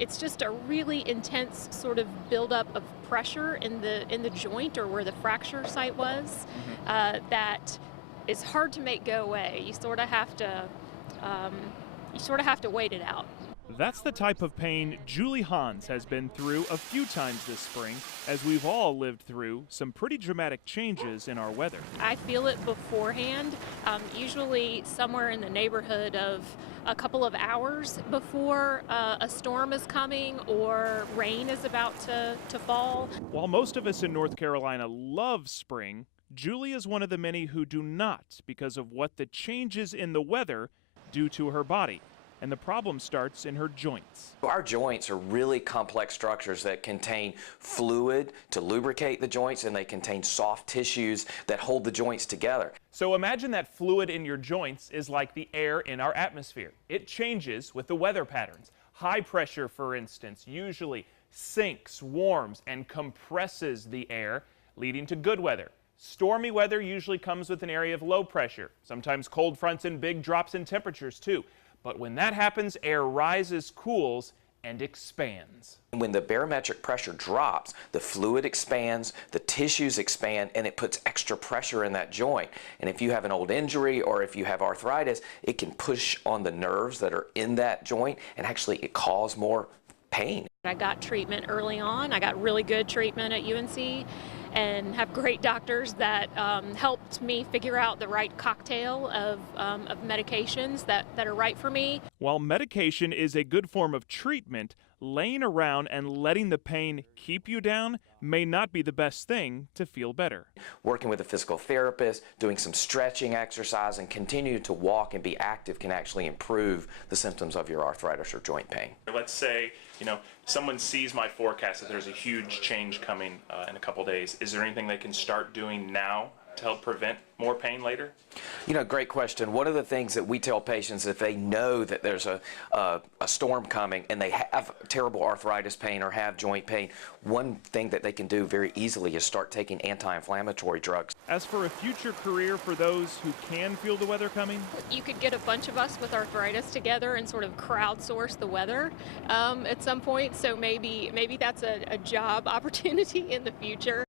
It's just a really intense sort of buildup of pressure in the joint or where the fracture site was that is hard to make go away. Um, you sort of have to wait it out. That's the type of pain Julie Hans has been through a few times this spring, as we've all lived through some pretty dramatic changes in our weather. I feel it beforehand, usually somewhere in the neighborhood of a couple of hours before a storm is coming or rain is about to fall. While most of us in North Carolina love spring, Julie is one of the many who do not because of what the changes in the weather do to her body. And the problem starts in her joints. Our joints are really complex structures that contain fluid to lubricate the joints, and they contain soft tissues that hold the joints together. So imagine that fluid in your joints is like the air in our atmosphere. It changes with the weather patterns. High pressure, for instance, usually sinks, warms, and compresses the air, leading to good weather. Stormy weather usually comes with an area of low pressure, sometimes cold fronts and big drops in temperatures too. But when that happens, air rises, cools, and expands. When the barometric pressure drops, the fluid expands, the tissues expand, and it puts extra pressure in that joint. And if you have an old injury or if you have arthritis, it can push on the nerves that are in that joint, and actually it cause more pain. I got treatment early on. I got really good treatment at UNC and have great doctors that helped me figure out the right cocktail of medications that are right for me. While medication is a good form of treatment, laying around and letting the pain keep you down may not be the best thing to feel better. Working with a physical therapist, doing some stretching exercise, and continue to walk and be active can actually improve the symptoms of your arthritis or joint pain. Let's say, someone sees my forecast that there's a huge change coming in a couple days. Is there anything they can start doing now to help prevent more pain later? Great question. One of the things that we tell patients, if they know that there's a storm coming and they have terrible arthritis pain or have joint pain, one thing that they can do very easily is start taking anti-inflammatory drugs. As for a future career for those who can feel the weather coming, you could get a bunch of us with arthritis together and sort of crowdsource the weather at some point. So maybe that's a job opportunity in the future.